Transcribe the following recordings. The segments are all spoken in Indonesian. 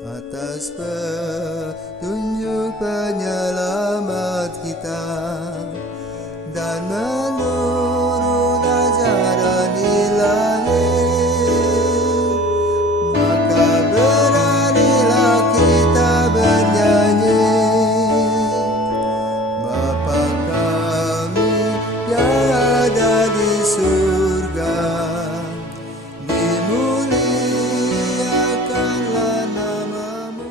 atas petunjuk penyelamat kita dan menurut ajaran ilahi, maka beranilah kita bernyanyi, Bapa kami yang ada di surga, dimuliakanlah namamu.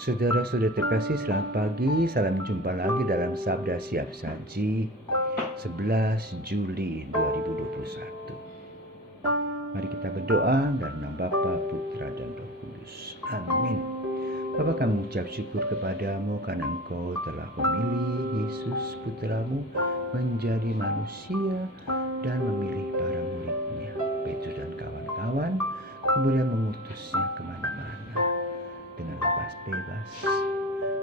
Saudara-saudara terkasih, selamat pagi. Salam jumpa lagi dalam Sabda Siap Saji 11 Juli 2021. Mari kita berdoa dalam nama Bapa, Putra, dan Roh Kudus. Amin. Bapa, kami ucap syukur kepadamu karena Engkau telah memilih Yesus Putramu menjadi manusia dan memilih para muridnya, Petrus dan kawan-kawan, kemudian mengutusnya kemana-mana dengan bebas.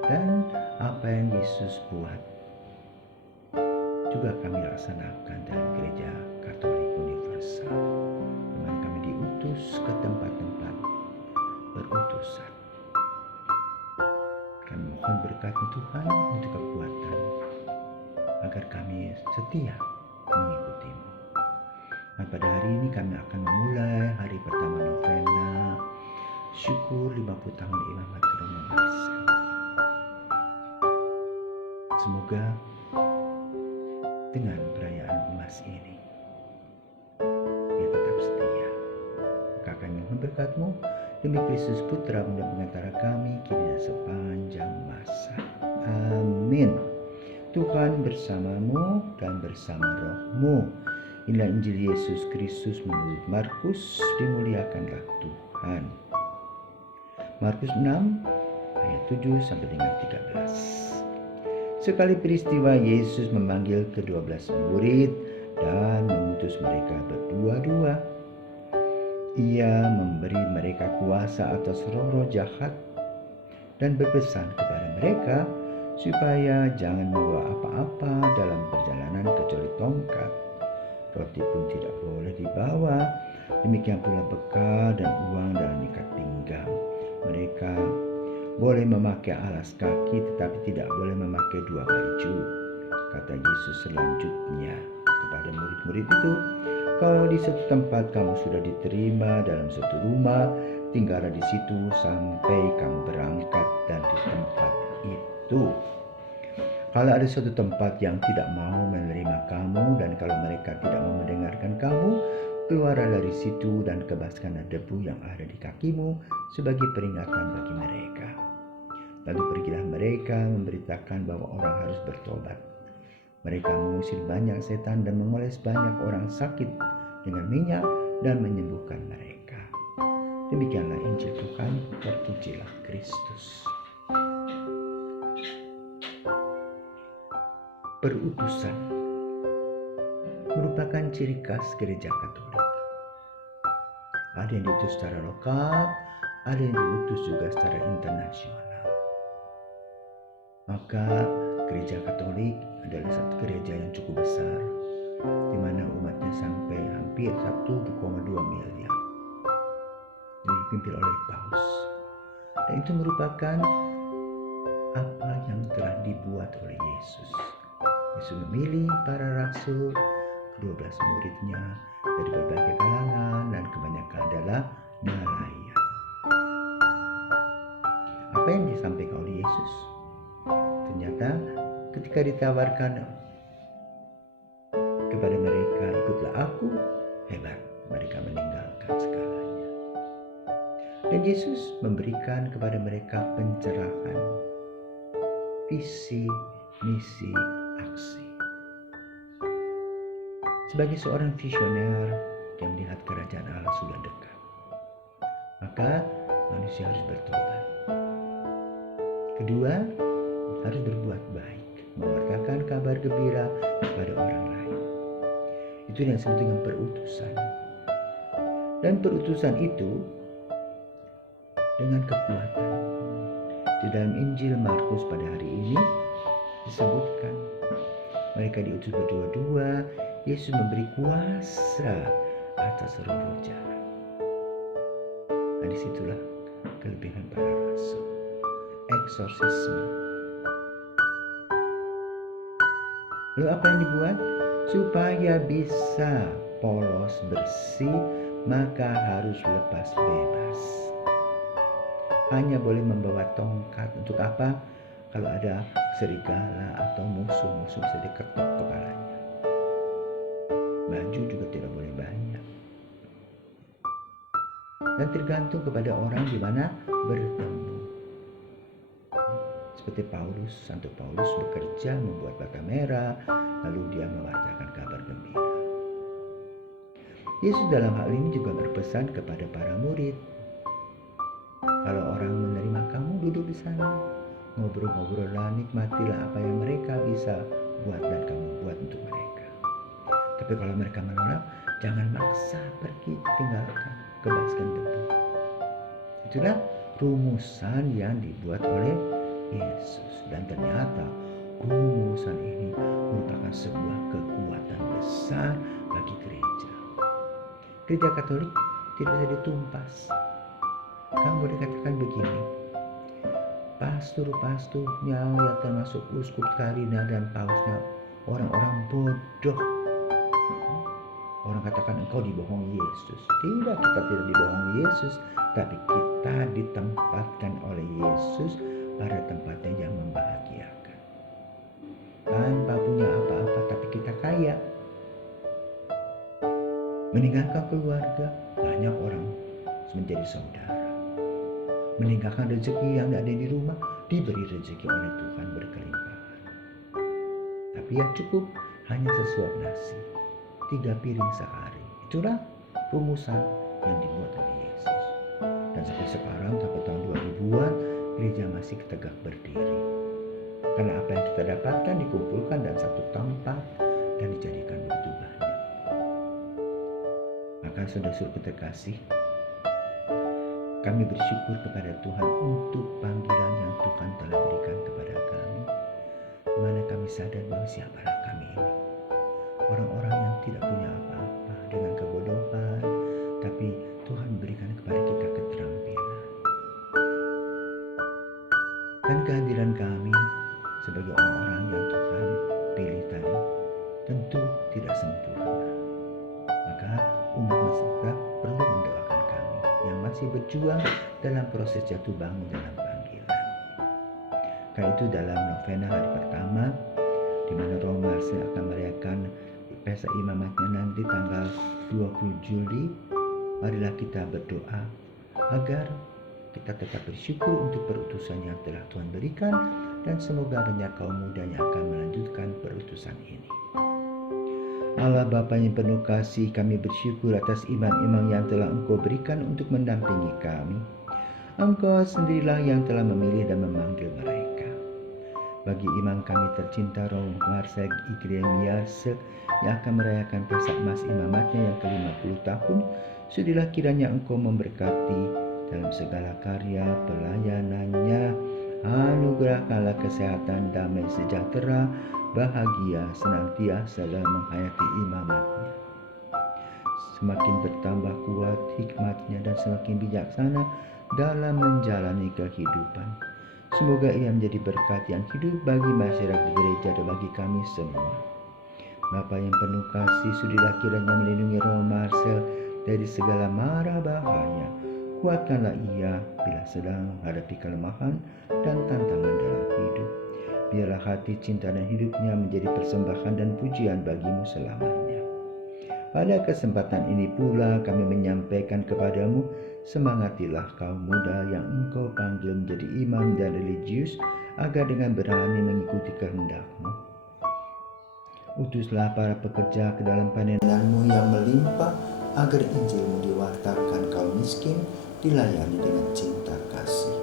Dan apa yang Yesus buat juga kami laksanakan dalam Gereja Katolik Universal, di mana kami diutus ke tempat-tempat berutusan. Kami mohon berkat-Mu Tuhan untuk kekuatan agar kami setia mengikuti-Mu. Nah, pada hari ini kami akan memulai hari pertama novena syukur 50 tahun Imamat Romo Marcel. Semoga dengan perayaan emas ini dia tetap setia. Maka kami mohon berkat-Mu demi Kristus Putra-Mu dan pengantara kami kini dan sepanjang masa. Amin. Tuhan bersamamu dan bersama roh-Mu. Inilah Injil Yesus Kristus menurut Markus. Dimuliakanlah Tuhan. Markus 6 ayat 7 sampai dengan 13. Sekali peristiwa Yesus memanggil ke-12 murid dan mengutus mereka berdua-dua. Ia memberi mereka kuasa atas roh-roh jahat dan berpesan kepada mereka supaya jangan membawa apa-apa dalam perjalanan kecuali tongkat. Roti pun tidak boleh dibawa, demikian pula bekal dan uang dalam ikat pinggang. Mereka boleh memakai alas kaki tetapi tidak boleh memakai dua baju. Kata Yesus selanjutnya kepada murid-murid itu, kalau di satu tempat kamu sudah diterima dalam satu rumah, tinggallah di situ sampai kamu berangkat dari tempat itu. Kalau ada suatu tempat yang tidak mau menerima kamu, dan kalau mereka tidak mau mendengarkan kamu, keluarlah dari situ dan kebaskanlah debu yang ada di kakimu sebagai peringatan bagi mereka. Lalu pergilah mereka memberitakan bahwa orang harus bertobat. Mereka mengusir banyak setan dan mengoles banyak orang sakit dengan minyak dan menyembuhkan mereka. Demikianlah Injil Tuhan, terpujilah Kristus. Perutusan merupakan ciri khas Gereja Katolik. Ada yang diutus secara lokal, ada yang diutus juga secara internasional. Maka Gereja Katolik adalah satu gereja yang cukup besar, di mana umatnya sampai hampir 1,2 miliar, dipimpin oleh Paus. Dan itu merupakan apa yang telah dibuat oleh Yesus. Yesus memilih para rasul, 12 muridnya dari berbagai kalangan, dan kebanyakan adalah nelayan. Apa yang disampaikan oleh Yesus? Ternyata ketika ditawarkan kepada mereka, ikutlah aku, hebat, mereka meninggalkan segalanya. Dan Yesus memberikan kepada mereka pencerahan, visi, misi, aksi. Sebagai seorang visioner yang melihat kerajaan Allah sudah dekat, maka manusia harus bertobat. Kedua, harus berbuat baik, mewartakan kabar gembira kepada orang lain. Itu yang disebut dengan perutusan. Dan perutusan itu dengan kekuatan. Di dalam Injil Markus pada hari ini disebutkan mereka diutus berdua-dua. Yesus memberi kuasa atas roh-roh jahat. Nah, disitulah kelebihan para rasul. Eksorsisme. Lalu apa yang dibuat? Supaya bisa polos bersih, maka harus lepas bebas. Hanya boleh membawa tongkat. Untuk apa? Kalau ada serigala atau musuh-musuh bisa diketok kepalanya. Baju juga tidak boleh banyak. Dan tergantung kepada orang di mana bertemu. Seperti Paulus, Santo Paulus bekerja membuat bata merah, lalu dia mewartakan kabar gembira. Yesus dalam hal ini juga berpesan kepada para murid. Kalau orang menerima kamu, duduk di sana, ngobrol-ngobrollah, nikmatilah apa yang mereka bisa buat dan kamu buat untuk mereka. Tapi kalau mereka menolak, jangan maksa pergi, tinggalkan, kebaskan debu. Itulah rumusan yang dibuat oleh Yesus. Dan ternyata rumusan ini merupakan sebuah kekuatan besar bagi gereja. Gereja Katolik tidak bisa ditumpas. Kamu boleh katakan begini, pastor-pastornya yang termasuk uskup kardinal dan pausnya orang-orang bodoh. Orang katakan engkau dibohongi Yesus. Tidak, kita tidak dibohongi Yesus, tapi kita ditempatkan oleh Yesus pada tempatnya yang membahagiakan. Tanpa punya apa-apa, tapi kita kaya. Meninggalkan keluarga, banyak orang menjadi saudara. Meninggalkan rezeki yang tidak ada di rumah, diberi rezeki oleh Tuhan berkelimpahan. Tapi yang cukup hanya sesuap nasi, 3 piring sehari. Itulah rumusan yang dibuat oleh Yesus. Dan sampai sekarang, sampai tahun 2000-an, gereja masih tegak berdiri. Karena apa yang kita dapatkan dikumpulkan dalam satu tempat dan dijadikan begitu banyak. Maka saudara-saudara terkasih, kami bersyukur kepada Tuhan untuk panggilan yang Tuhan telah berikan kepada kami, di mana kami sadar bahwa siapalah kami ini. Orang-orang yang tidak punya apa-apa dengan kebodohan, tapi Tuhan berikan kepada kita keterampilan. Dan kehadiran kami sebagai orang-orang yang Tuhan pilih tadi tentu tidak sempurna. Maka umat masyarakat perlu mendoakan kami yang masih berjuang dalam proses jatuh bangun dalam panggilan. Karena itu dalam novena hari pertama, di mana Roh Marcel akan merayakan pesta imamatnya nanti tanggal 20 Juli, marilah kita berdoa agar kita tetap bersyukur untuk perutusan yang telah Tuhan berikan, dan semoga banyak kaum muda yang akan melanjutkan perutusan ini. Allah Bapa yang penuh kasih, kami bersyukur atas imam-imam yang telah Engkau berikan untuk mendampingi kami. Engkau sendirilah yang telah memilih dan memanggil mereka. Bagi imam kami tercinta Roh Marcel Igremias yang akan merayakan pesta emas imamatnya yang ke-50 tahun, sudilah kiranya Engkau memberkati dalam segala karya pelayanannya. Anugerahkanlah kesehatan, damai sejahtera, bahagia senantiasa dalam menghayati imamatnya. Semakin bertambah kuat hikmatnya dan semakin bijaksana dalam menjalani kehidupan. Semoga ia menjadi berkat yang hidup bagi masyarakat gereja dan bagi kami semua. Bapa yang penuh kasih, sudilah kiranya melindungi Roh Marcel dari segala mara bahaya. Kuatkanlah ia bila sedang menghadapi kelemahan dan tantangan dalam hidup. Biarlah hati, cinta dan hidupnya menjadi persembahan dan pujian bagimu selamanya. Pada kesempatan ini pula kami menyampaikan kepadamu, semangatilah kaum muda yang Engkau panggil menjadi imam dan religius, agar dengan berani mengikuti kehendak-Mu. Utuslah para pekerja ke dalam panenan-Mu yang melimpah, agar Injil-Mu diwartakan kaum miskin, dilayani dengan cinta kasih.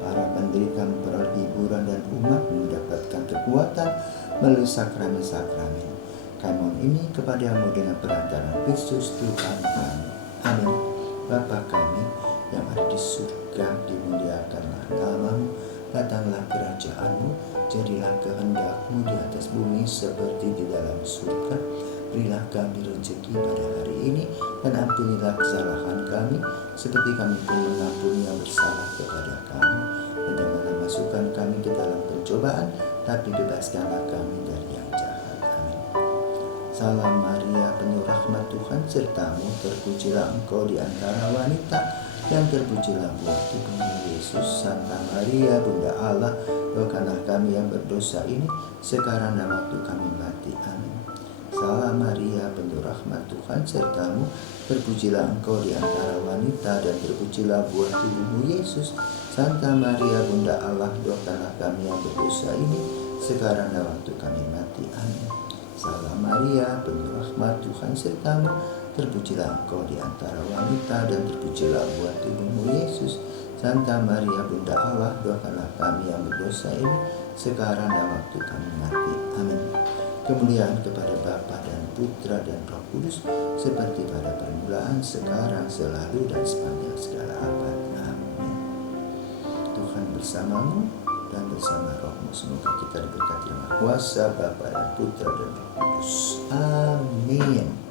Para penderita memperoleh hiburan dan umat mendapatkan kekuatan melalui sakramen-sakramen. Kami mohon ini kepadamu dengan perantaraan Kristus Tuhan kami. Amin. Bapa kami yang ada di surga, dimuliakanlah nama-Mu, datanglah kerajaan-Mu, jadilah kehendak-Mu di atas bumi seperti di dalam surga. Berilah kami rezeki pada hari ini, dan ampunilah kesalahan kami, seperti kami pun mengampuni yang bersalah kepada kami. Dan janganlah masukkan kami ke dalam pencobaan, tapi bebaskanlah kami dari yang jahat. Amin. Salam Maria, penuh rahmat Tuhan sertamu, terpujilah engkau di antara wanita, yang terpujilah buah tubuhmu Yesus. Santa Maria, Bunda Allah, doakanlah kami yang berdosa ini, sekarang dan waktu kami mati. Amin. Salam Maria, penuh rahmat Tuhan sertamu, terpujilah engkau di antara wanita, dan terpujilah buah tubuhmu Yesus. Santa Maria, Bunda Allah, doakanlah kami yang berdosa ini, sekarang dan waktu kami mati. Amin. Salam Maria, penuh rahmat Tuhan sertamu, terpujilah engkau di antara wanita, dan terpujilah buah tubuhmu Yesus. Santa Maria, Bunda Allah, doakanlah kami yang berdosa ini, sekarang dan waktu kami mati. Amin. Kemuliaan kepada Bapa dan Putra dan Roh Kudus, seperti pada permulaan, sekarang, selalu, dan sepanjang segala abad. Amin. Tuhan bersamamu dan bersama rohmu. Semoga kita diberkati dengan kuasa Bapa dan Putra dan Roh Kudus. Amin.